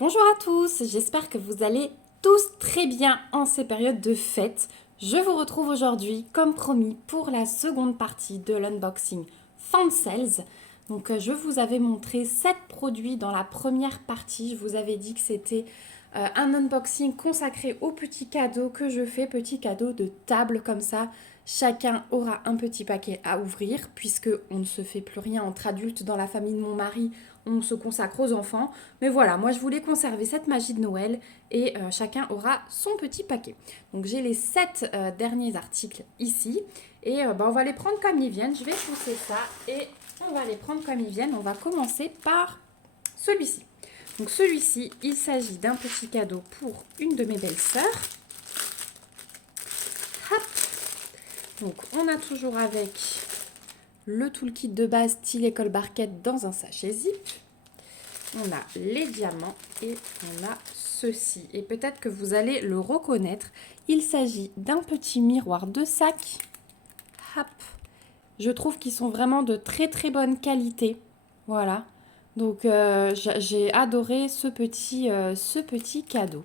Bonjour à tous, j'espère que vous allez tous très bien en ces périodes de fête. Je vous retrouve aujourd'hui, comme promis, pour la seconde partie de l'unboxing Fan Sales. Donc, je vous avais montré 7 produits dans la première partie. Je vous avais dit que c'était un unboxing consacré aux petits cadeaux que je fais, petits cadeaux de table comme ça. Chacun aura un petit paquet à ouvrir, puisque on ne se fait plus rien entre adultes dans la famille de mon mari, on se consacre aux enfants. Mais voilà, moi je voulais conserver cette magie de Noël et chacun aura son petit paquet. Donc j'ai les 7 derniers articles ici et on va les prendre comme ils viennent. Je vais pousser ça et on va les prendre comme ils viennent. On va commencer par celui-ci. Donc celui-ci, il s'agit d'un petit cadeau pour une de mes belles-sœurs. Hop. Donc on a toujours avec le toolkit de base style école barquette dans un sachet zip. On a les diamants et on a ceci. Et peut-être que vous allez le reconnaître. Il s'agit d'un petit miroir de sac. Hop. Je trouve qu'ils sont vraiment de très très bonne qualité. Voilà. Donc j'ai adoré ce petit cadeau.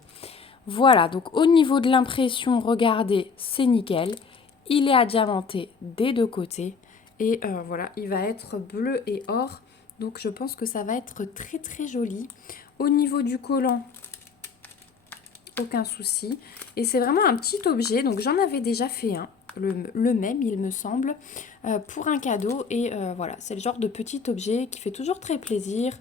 Voilà, donc au niveau de l'impression, regardez, c'est nickel. Il est adiamanté des deux côtés. Et voilà, il va être bleu et or. Donc je pense que ça va être très très joli. Au niveau du collant, aucun souci. Et c'est vraiment un petit objet. Donc j'en avais déjà fait un, le même il me semble, pour un cadeau. Et voilà, c'est le genre de petit objet qui fait toujours très plaisir.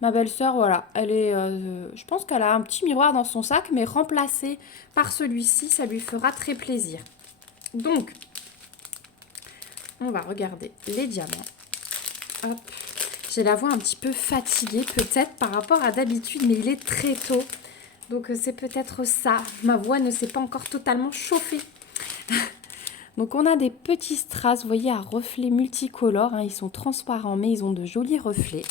Ma belle-sœur, voilà, elle est, je pense qu'elle a un petit miroir dans son sac, mais remplacé par celui-ci, ça lui fera très plaisir. Donc, on va regarder les diamants. Hop. J'ai la voix un petit peu fatiguée peut-être par rapport à d'habitude, mais il est très tôt. Donc c'est peut-être ça. Ma voix ne s'est pas encore totalement chauffée. Donc on a des petits strass, vous voyez, à reflets multicolores. Hein. Ils sont transparents, mais ils ont de jolis reflets.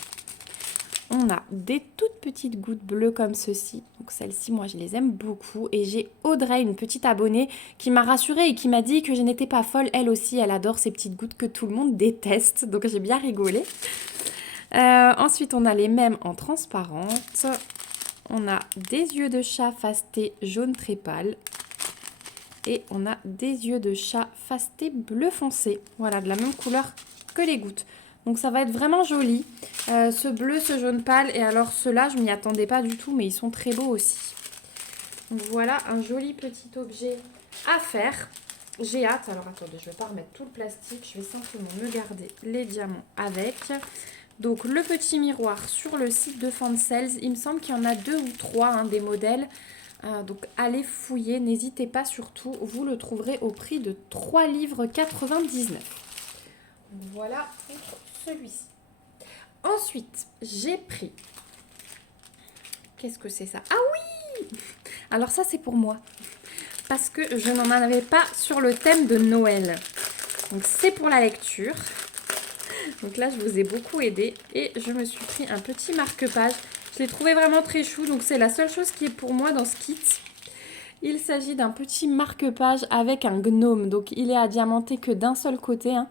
On a des toutes petites gouttes bleues comme ceci. Donc celles-ci, moi, je les aime beaucoup. Et j'ai Audrey, une petite abonnée, qui m'a rassurée et qui m'a dit que je n'étais pas folle. Elle aussi, elle adore ces petites gouttes que tout le monde déteste. Donc j'ai bien rigolé. Ensuite, on a les mêmes en transparente. On a des yeux de chat fasté jaune très pâle. Et on a des yeux de chat fasté bleu foncé. Voilà, de la même couleur que les gouttes. Donc ça va être vraiment joli. Ce bleu, ce jaune pâle. Et alors ceux-là, je m'y attendais pas du tout, mais ils sont très beaux aussi. Donc voilà un joli petit objet à faire. J'ai hâte. Alors attendez, je vais pas remettre tout le plastique. Je vais simplement me garder les diamants avec. Donc le petit miroir sur le site de Fansales. Il me semble qu'il y en a 2 ou 3 hein, des modèles. Donc allez fouiller, n'hésitez pas surtout. Vous le trouverez au prix de 3,99 livres. Voilà pour celui-ci. Ensuite, j'ai pris... Qu'est-ce que c'est ça? Ah oui! Alors ça, c'est pour moi. Parce que je n'en avais pas sur le thème de Noël. Donc c'est pour la lecture. Donc là, je vous ai beaucoup aidé. Et je me suis pris un petit marque-page. Je l'ai trouvé vraiment très chou. Donc c'est la seule chose qui est pour moi dans ce kit. Il s'agit d'un petit marque-page avec un gnome. Donc il est adiamanté que d'un seul côté. Hein.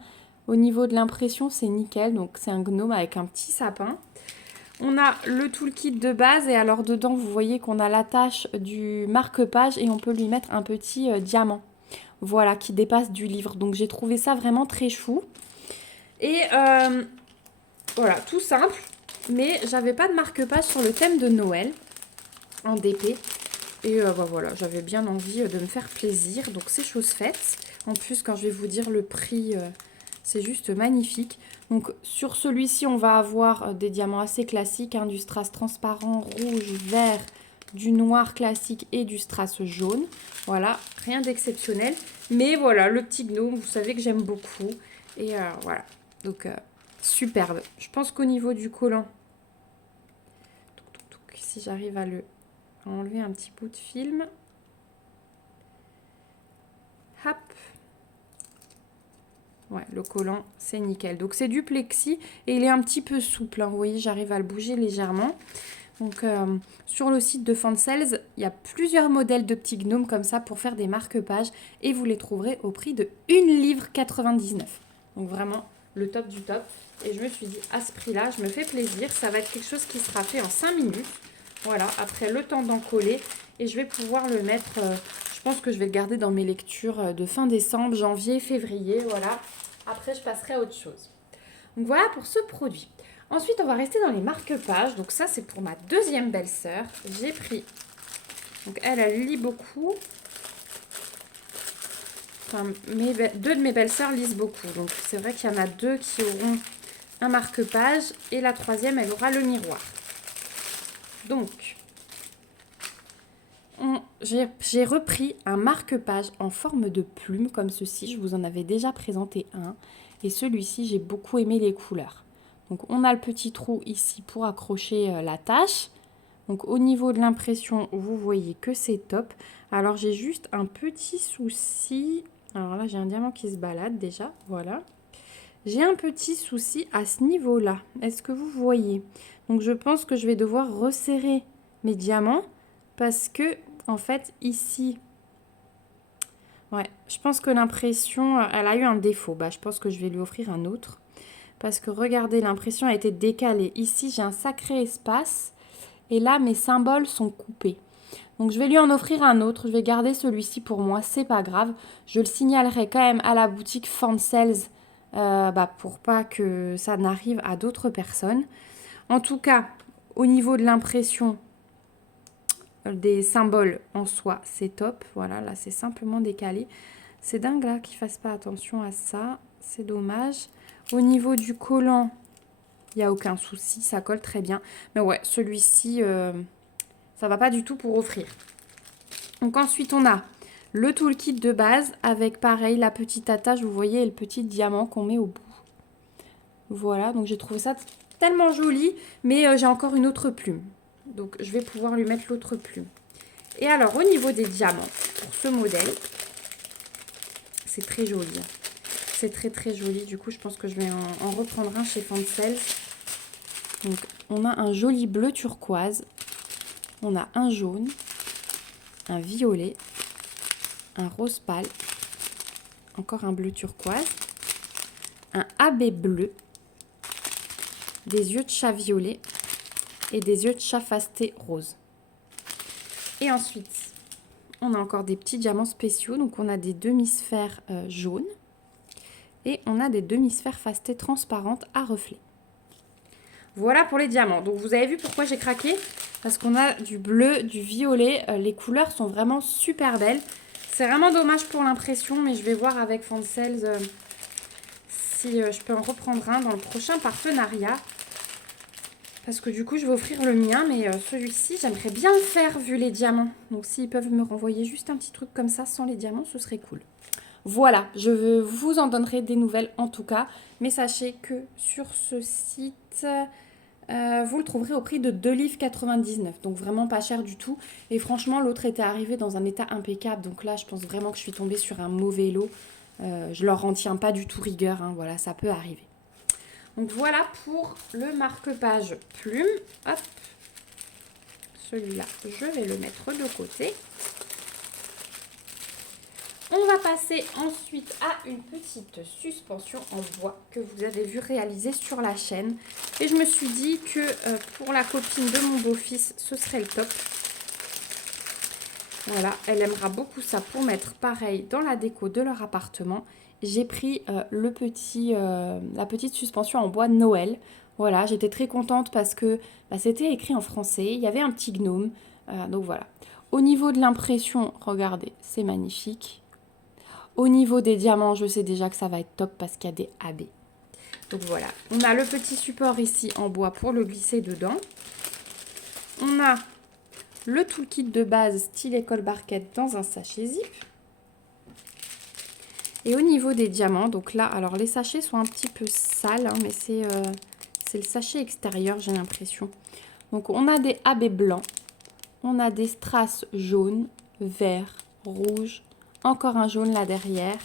Au niveau de l'impression, c'est nickel. Donc c'est un gnome avec un petit sapin. On a le toolkit de base. Et alors dedans, vous voyez qu'on a l'attache du marque-page. Et on peut lui mettre un petit diamant. Voilà, qui dépasse du livre. Donc j'ai trouvé ça vraiment très chou. Et voilà, tout simple. Mais j'avais pas de marque-page sur le thème de Noël. En DP. Et voilà, j'avais bien envie de me faire plaisir. Donc c'est chose faite. En plus, quand je vais vous dire le prix, c'est juste magnifique. Donc sur celui-ci, on va avoir des diamants assez classiques. Hein, du strass transparent, rouge, vert, du noir classique et du strass jaune. Voilà, rien d'exceptionnel. Mais voilà, le petit gnome, vous savez que j'aime beaucoup. Et voilà, donc superbe. Je pense qu'au niveau du collant, si j'arrive à le... enlever un petit bout de film. Hop. Ouais, le collant, c'est nickel. Donc, c'est du plexi et il est un petit peu souple. Hein. Vous voyez, j'arrive à le bouger légèrement. Donc, sur le site de Fansales, il y a plusieurs modèles de petits gnomes comme ça pour faire des marque-pages. Et vous les trouverez au prix de 1,99 livre. Donc, vraiment, le top du top. Et je me suis dit, à ce prix-là, je me fais plaisir. Ça va être quelque chose qui sera fait en 5 minutes. Voilà, après le temps d'en coller. Et je vais pouvoir le mettre, je pense que je vais le garder dans mes lectures de fin décembre, janvier, février, voilà. Après, je passerai à autre chose. Donc voilà pour ce produit. Ensuite, on va rester dans les marque-pages. Donc ça, c'est pour ma deuxième belle-sœur. J'ai pris, donc elle lit beaucoup. Enfin, deux de mes belles-sœurs lisent beaucoup. Donc c'est vrai qu'il y en a deux qui auront un marque-page. Et la troisième, elle aura le miroir. Donc, j'ai repris un marque-page en forme de plume comme ceci. Je vous en avais déjà présenté un. Et celui-ci, j'ai beaucoup aimé les couleurs. Donc, on a le petit trou ici pour accrocher la tâche. Donc, au niveau de l'impression, vous voyez que c'est top. Alors, j'ai juste un petit souci. Alors là, j'ai un diamant qui se balade déjà. Voilà. J'ai un petit souci à ce niveau-là. Est-ce que vous voyez? Donc, je pense que je vais devoir resserrer mes diamants parce que en fait, ici, ouais, je pense que l'impression, elle a eu un défaut. Bah, je pense que je vais lui offrir un autre. Parce que regardez, l'impression a été décalée. Ici, j'ai un sacré espace. Et là, mes symboles sont coupés. Donc, je vais lui en offrir un autre. Je vais garder celui-ci pour moi. C'est pas grave. Je le signalerai quand même à la boutique Fansels pour pas que ça n'arrive à d'autres personnes. En tout cas, au niveau de l'impression, des symboles en soi, c'est top. Voilà, là, c'est simplement décalé. C'est dingue, là, qu'ils ne fassent pas attention à ça. C'est dommage. Au niveau du collant, il n'y a aucun souci. Ça colle très bien. Mais ouais, celui-ci, ça va pas du tout pour offrir. Donc ensuite, on a le toolkit de base avec, pareil, la petite attache, vous voyez, et le petit diamant qu'on met au bout. Voilà, donc j'ai trouvé ça tellement joli. Mais j'ai encore une autre plume. Donc, je vais pouvoir lui mettre l'autre plume. Et alors, au niveau des diamants, pour ce modèle, c'est très joli. C'est très, très joli. Du coup, je pense que je vais en reprendre un chez Fansels. Donc, on a un joli bleu turquoise. On a un jaune, un violet, un rose pâle, encore un bleu turquoise, un AB bleu, des yeux de chat violet et des yeux de chat fasté rose. Et ensuite, on a encore des petits diamants spéciaux. Donc, on a des demi-sphères jaunes et on a des demi-sphères fasté transparentes à reflets. Voilà pour les diamants. Donc, vous avez vu pourquoi j'ai craqué? Parce qu'on a du bleu, du violet. Les couleurs sont vraiment super belles. C'est vraiment dommage pour l'impression, mais je vais voir avec Fansels si je peux en reprendre un dans le prochain partenariat. Parce que du coup, je vais offrir le mien, mais celui-ci, j'aimerais bien le faire vu les diamants. Donc, s'ils peuvent me renvoyer juste un petit truc comme ça, sans les diamants, ce serait cool. Voilà, je vous en donnerai des nouvelles en tout cas. Mais sachez que sur ce site, vous le trouverez au prix de 2,99 livres. Donc, vraiment pas cher du tout. Et franchement, l'autre était arrivé dans un état impeccable. Donc là, je pense vraiment que je suis tombée sur un mauvais lot. Je leur en tiens pas du tout rigueur. Hein. Voilà, ça peut arriver. Donc voilà pour le marque-page plume. Hop. Celui-là, je vais le mettre de côté. On va passer ensuite à une petite suspension en bois que vous avez vu réaliser sur la chaîne. Et je me suis dit que pour la copine de mon beau-fils, ce serait le top. Voilà, elle aimera beaucoup ça pour mettre pareil dans la déco de leur appartement. J'ai pris la petite suspension en bois de Noël. Voilà, j'étais très contente parce que c'était écrit en français. Il y avait un petit gnome. Donc voilà. Au niveau de l'impression, regardez, c'est magnifique. Au niveau des diamants, je sais déjà que ça va être top parce qu'il y a des AB. Donc voilà. On a le petit support ici en bois pour le glisser dedans. On a le toolkit de base style école barquette dans un sachet zip. Et au niveau des diamants, donc là, alors les sachets sont un petit peu sales, hein, mais c'est le sachet extérieur, j'ai l'impression. Donc on a des AB blancs, on a des strass jaunes, verts, rouges, encore un jaune là derrière.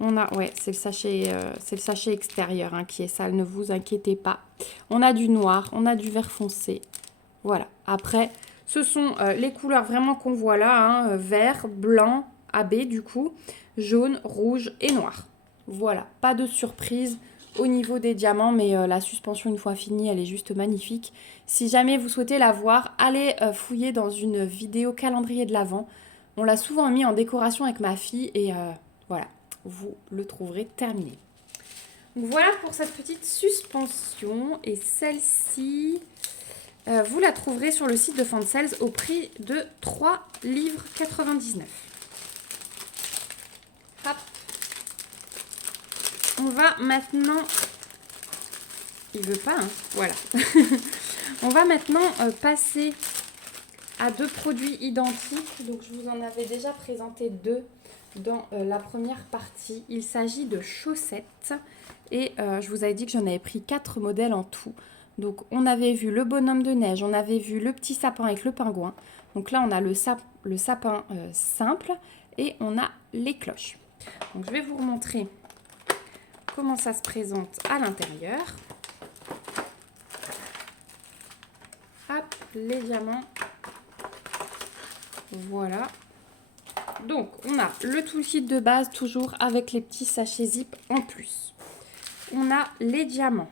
On a, ouais, c'est le sachet extérieur hein, qui est sale, ne vous inquiétez pas. On a du noir, on a du vert foncé. Voilà, après, ce sont les couleurs vraiment qu'on voit là, hein, vert, blanc, AB du coup, jaune, rouge et noir. Voilà, pas de surprise. au niveau des diamants, mais la suspension, une fois finie, elle est juste magnifique. Si jamais vous souhaitez la voir, allez fouiller dans une vidéo calendrier de l'Avent. On l'a souvent mis en décoration avec ma fille et voilà, vous le trouverez terminé. Donc voilà pour cette petite suspension. Et celle-ci, vous la trouverez sur le site de Fansales au prix de 3,99 livres. Hop. On va maintenant... Il veut pas, hein. Voilà. On va maintenant passer à deux produits identiques. Donc je vous en avais déjà présenté deux dans la première partie. Il s'agit de chaussettes. Et je vous avais dit que j'en avais pris 4 modèles en tout. Donc on avait vu le bonhomme de neige, on avait vu le petit sapin avec le pingouin. Donc là on a le sapin simple et on a les cloches. Donc je vais vous remontrer comment ça se présente à l'intérieur. Hop, les diamants. Voilà. Donc on a le toolkit de base toujours avec les petits sachets zip en plus. On a les diamants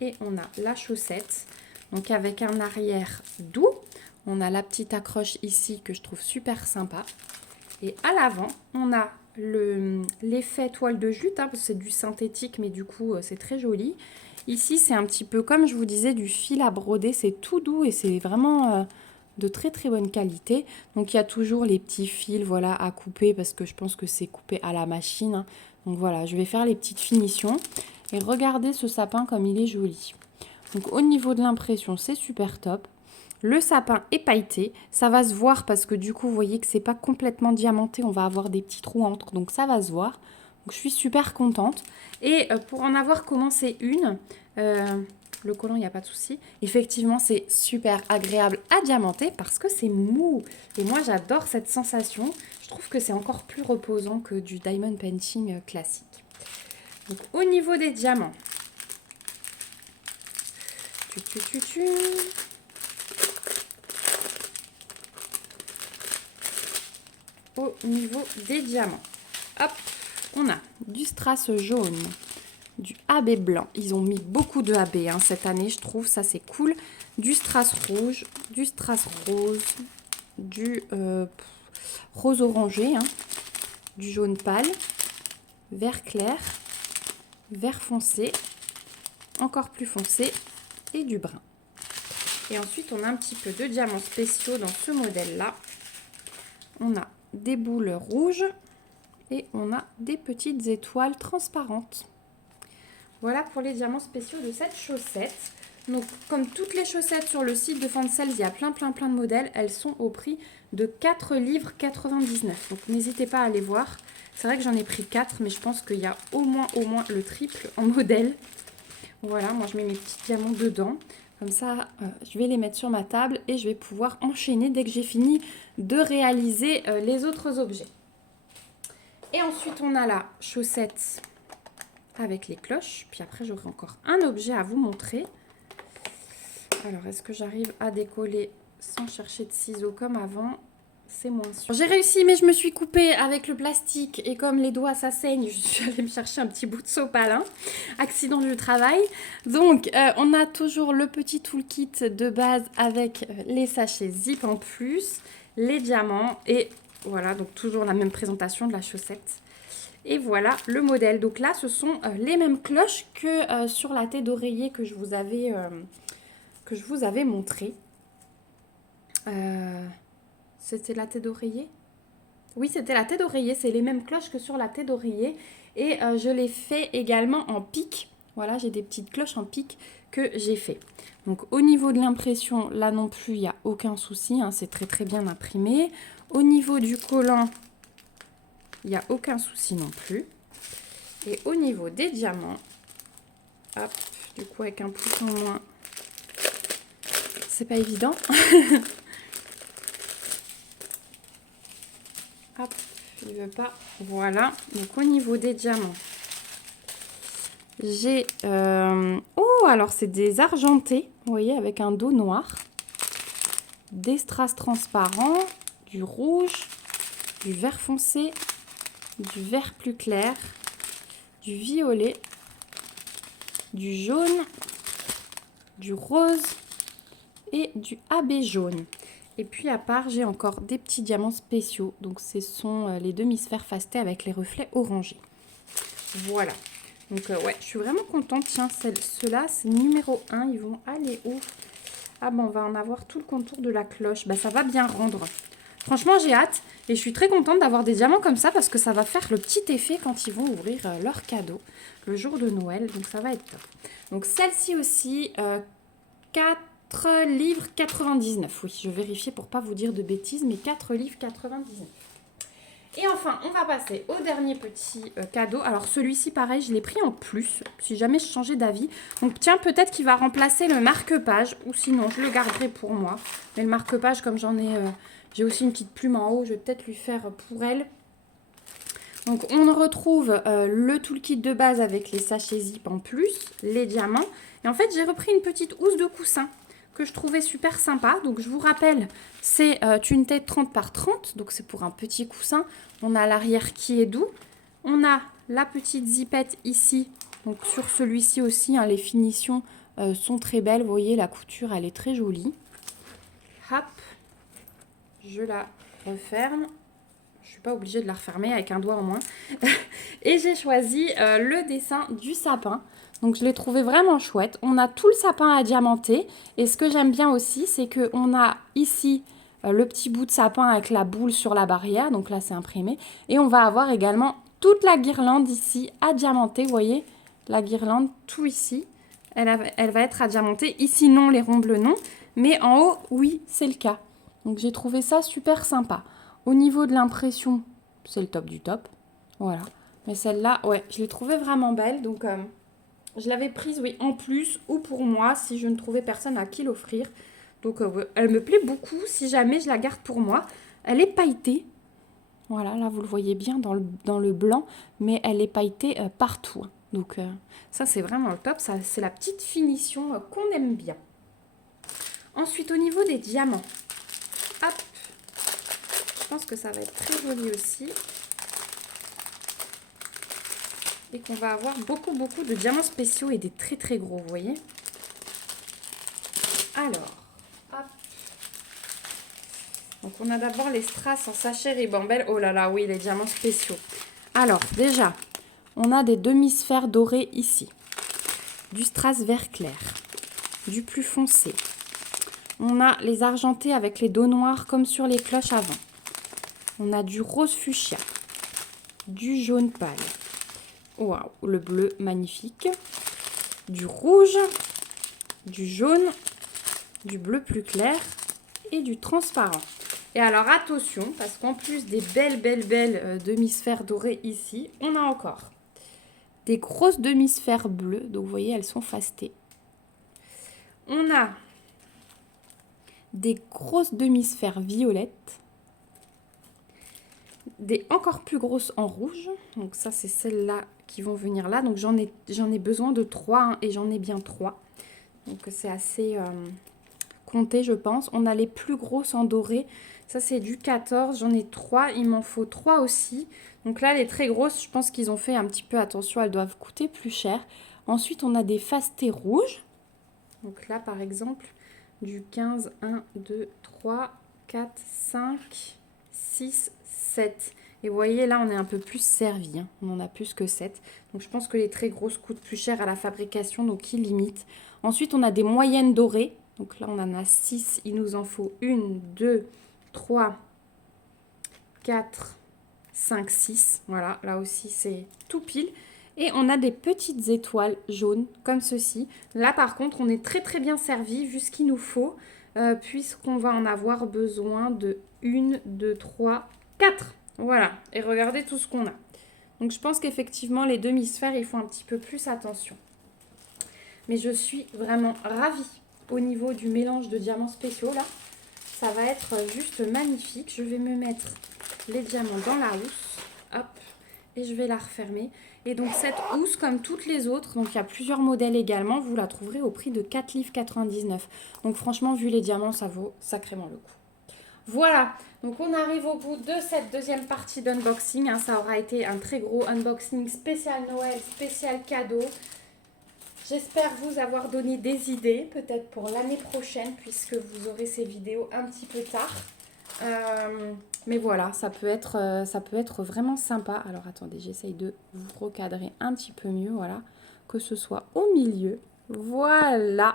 et on a la chaussette. Donc avec un arrière doux. On a la petite accroche ici que je trouve super sympa. Et à l'avant, on a l'effet toile de jute, hein, parce que c'est du synthétique, mais du coup, c'est très joli. Ici, c'est un petit peu, comme je vous disais, du fil à broder. C'est tout doux et c'est vraiment de très très bonne qualité. Donc, il y a toujours les petits fils, voilà, à couper, parce que je pense que c'est coupé à la machine, hein. Donc voilà, je vais faire les petites finitions. Et regardez ce sapin comme il est joli. Donc, au niveau de l'impression, c'est super top. Le sapin est pailleté, ça va se voir parce que du coup, vous voyez que c'est pas complètement diamanté, on va avoir des petits trous entre, donc ça va se voir. Donc je suis super contente. Et pour en avoir commencé une, le collant, il n'y a pas de souci. Effectivement, c'est super agréable à diamanter parce que c'est mou. Et moi, j'adore cette sensation. Je trouve que c'est encore plus reposant que du diamond painting classique. Donc au niveau des diamants, au niveau des diamants. Hop, on a du strass jaune, du AB blanc. Ils ont mis beaucoup de AB hein, cette année, je trouve, ça c'est cool. Du strass rouge, du strass rose, du rose orangé, hein, du jaune pâle, vert clair, vert foncé, encore plus foncé et du brun. Et ensuite, on a un petit peu de diamants spéciaux dans ce modèle-là. On a des boules rouges et on a des petites étoiles transparentes. Voilà pour les diamants spéciaux de cette chaussette. Donc comme toutes les chaussettes sur le site de Fansales, il y a plein de modèles. Elles sont au prix de 4,99 livres. Donc n'hésitez pas à aller voir. C'est vrai que j'en ai pris 4, mais je pense qu'il y a au moins le triple en modèle. Voilà, moi je mets mes petits diamants dedans. Comme ça, je vais les mettre sur ma table et je vais pouvoir enchaîner dès que j'ai fini de réaliser les autres objets. Et ensuite, on a la chaussette avec les cloches. Puis après, j'aurai encore un objet à vous montrer. Alors, est-ce que j'arrive à décoller sans chercher de ciseaux comme avant? C'est moins sûr. J'ai réussi, mais je me suis coupée avec le plastique. Et comme les doigts, ça saigne, je suis allée me chercher un petit bout de sopalin. Accident du travail. Donc, on a toujours le petit toolkit de base avec les sachets zip en plus, les diamants. Et voilà, donc toujours la même présentation de la chaussette. Et voilà le modèle. Donc là, ce sont les mêmes cloches que sur la tête d'oreiller que je vous avais montré. C'était la tête d'oreiller? Oui, c'était la tête d'oreiller. C'est les mêmes cloches que sur la tête d'oreiller. Et je l'ai fait également en pique. Voilà, j'ai des petites cloches en pique que j'ai fait. Donc au niveau de l'impression, là non plus, il n'y a aucun souci, hein, c'est très bien imprimé. Au niveau du collant, il n'y a aucun souci non plus. Et au niveau des diamants, hop, du coup avec un pouce en moins, c'est pas évident. Hop, il veut pas. Voilà. Donc au niveau des diamants, j'ai... Oh, alors c'est des argentés, vous voyez, avec un dos noir. Des strass transparents, du rouge, du vert foncé, du vert plus clair, du violet du jaune, du rose et du AB jaune. Et puis à part, j'ai encore des petits diamants spéciaux. Donc ce sont les demi-sphères fastées avec les reflets orangés. Voilà. Donc ouais, je suis vraiment contente. Tiens, ceux-là, c'est numéro 1. Ils vont aller où? Ah ben, on va en avoir tout le contour de la cloche. Bah, ça va bien rendre. Franchement, j'ai hâte. Et je suis très contente d'avoir des diamants comme ça parce que ça va faire le petit effet quand ils vont ouvrir leur cadeau le jour de Noël. Donc ça va être top. Donc celle-ci aussi, 4 livres 99. Oui, je vérifiais pour pas vous dire de bêtises, mais 4 livres 99. Et enfin, on va passer au dernier petit cadeau. Alors celui-ci, pareil, je l'ai pris en plus, si jamais je changeais d'avis. Donc tiens, peut-être qu'il va remplacer le marque-page, ou sinon je le garderai pour moi. Mais le marque-page, comme j'en ai, j'ai aussi une petite plume en haut, je vais peut-être lui faire pour elle. Donc on retrouve le toolkit de base avec les sachets zip en plus, les diamants. Et en fait, j'ai repris une petite housse de coussin que je trouvais super sympa. Donc je vous rappelle, c'est une tête 30 par 30, donc c'est pour un petit coussin. On a l'arrière qui est doux. On a la petite zipette ici. Donc sur celui-ci aussi, hein, les finitions sont très belles. Vous voyez, la couture, elle est très jolie. Hop, je la referme. Je ne suis pas obligée de la refermer avec un doigt en moins. Et j'ai choisi le dessin du sapin. Donc je l'ai trouvé vraiment chouette. On a tout le sapin à diamanter. Et ce que j'aime bien aussi, c'est qu'on a ici le petit bout de sapin avec la boule sur la barrière. Donc là, c'est imprimé. Et on va avoir également toute la guirlande ici à diamanter. Vous voyez, la guirlande, tout ici. Elle va être à diamanter. Ici, non, les ronds bleus, non. Mais en haut, oui, c'est le cas. Donc j'ai trouvé ça super sympa. Au niveau de l'impression, c'est le top du top. Voilà. Mais celle-là, ouais, je l'ai trouvée vraiment belle. Donc, je l'avais prise, oui, en plus ou pour moi, si je ne trouvais personne à qui l'offrir. Donc, ouais, elle me plaît beaucoup. Si jamais je la garde pour moi. Elle est pailletée. Voilà, là, vous le voyez bien dans le blanc. Mais elle est pailletée partout. Donc, ça, c'est vraiment le top. Ça, c'est la petite finition qu'on aime bien. Ensuite, au niveau des diamants. Hop. Je pense que ça va être très joli aussi. Et qu'on va avoir beaucoup de diamants spéciaux et des très très gros, vous voyez. Alors, hop. Donc on a d'abord les strass en sachet ribambelle. Oh là là, oui, les diamants spéciaux. Alors, déjà, on a des demi-sphères dorées ici. Du strass vert clair. Du plus foncé. On a les argentés avec les dos noirs comme sur les cloches avant. On a du rose fuchsia. Du jaune pâle. Waouh, le bleu magnifique. Du rouge. Du jaune. Du bleu plus clair. Et du transparent. Et alors attention, parce qu'en plus des belles demi-sphères dorées ici, on a encore des grosses demi-sphères bleues. Donc vous voyez, elles sont fastées. On a des grosses demi-sphères violettes. Des encore plus grosses en rouge. Donc ça, c'est celles-là qui vont venir là. Donc j'en ai besoin de 3 hein, et j'en ai bien 3. Donc c'est assez compté, je pense. On a les plus grosses en doré. Ça, c'est du 14. J'en ai 3. Il m'en faut 3 aussi. Donc là, les très grosses, je pense qu'ils ont fait un petit peu attention. Elles doivent coûter plus cher. Ensuite, on a des fastés rouges. Donc là, par exemple, du 15, 1, 2, 3, 4, 5, 6, 7. Et vous voyez, là, on est un peu plus servi. Hein. On en a plus que 7. Donc, je pense que les très grosses coûtent plus cher à la fabrication, donc ils limitent. Ensuite, on a des moyennes dorées. Donc là, on en a 6. Il nous en faut 1, 2, 3, 4, 5, 6. Voilà, là aussi, c'est tout pile. Et on a des petites étoiles jaunes, comme ceci. Là, par contre, on est très, très bien servi, vu ce qu'il nous faut, puisqu'on va en avoir besoin de 1, 2, 3, 4. Voilà, et regardez tout ce qu'on a. Donc, je pense qu'effectivement, les demi-sphères, il faut un petit peu plus attention. Mais je suis vraiment ravie au niveau du mélange de diamants spéciaux, là. Ça va être juste magnifique. Je vais me mettre les diamants dans la housse. Hop, et je vais la refermer. Et donc, cette housse, comme toutes les autres, donc il y a plusieurs modèles également, vous la trouverez au prix de 4,99 livres. Donc, franchement, vu les diamants, ça vaut sacrément le coup. Voilà, donc on arrive au bout de cette deuxième partie d'unboxing. Hein. Ça aura été un très gros unboxing spécial Noël, spécial cadeau. J'espère vous avoir donné des idées, peut-être pour l'année prochaine, puisque vous aurez ces vidéos un petit peu tard. Mais voilà, ça peut être vraiment sympa. Alors attendez, j'essaye de vous recadrer un petit peu mieux, voilà, que ce soit au milieu. Voilà.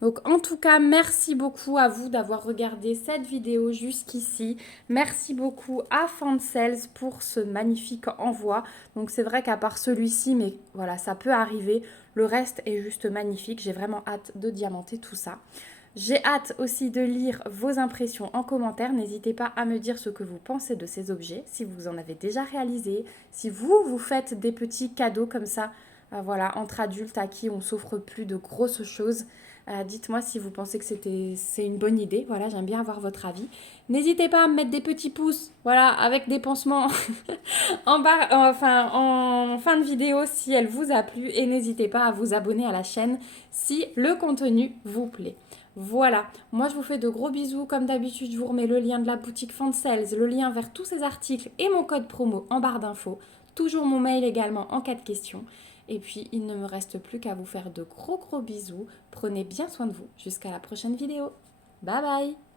Donc en tout cas, merci beaucoup à vous d'avoir regardé cette vidéo jusqu'ici. Merci beaucoup à Fansels pour ce magnifique envoi. Donc c'est vrai qu'à part celui-ci, mais voilà, ça peut arriver. Le reste est juste magnifique. J'ai vraiment hâte de diamanter tout ça. J'ai hâte aussi de lire vos impressions en commentaire. N'hésitez pas à me dire ce que vous pensez de ces objets, si vous en avez déjà réalisé, si vous faites des petits cadeaux comme ça, voilà, entre adultes à qui on s'offre plus de grosses choses. Dites-moi si vous pensez que c'est une bonne idée. Voilà, j'aime bien avoir votre avis. N'hésitez pas à me mettre des petits pouces, voilà, avec des pansements en fin de vidéo si elle vous a plu. Et n'hésitez pas à vous abonner à la chaîne si le contenu vous plaît. Voilà, moi je vous fais de gros bisous. Comme d'habitude, je vous remets le lien de la boutique Fansels, le lien vers tous ces articles et mon code promo en barre d'infos. Toujours mon mail également en cas de questions. Et puis, il ne me reste plus qu'à vous faire de gros bisous. Prenez bien soin de vous. Jusqu'à la prochaine vidéo. Bye bye!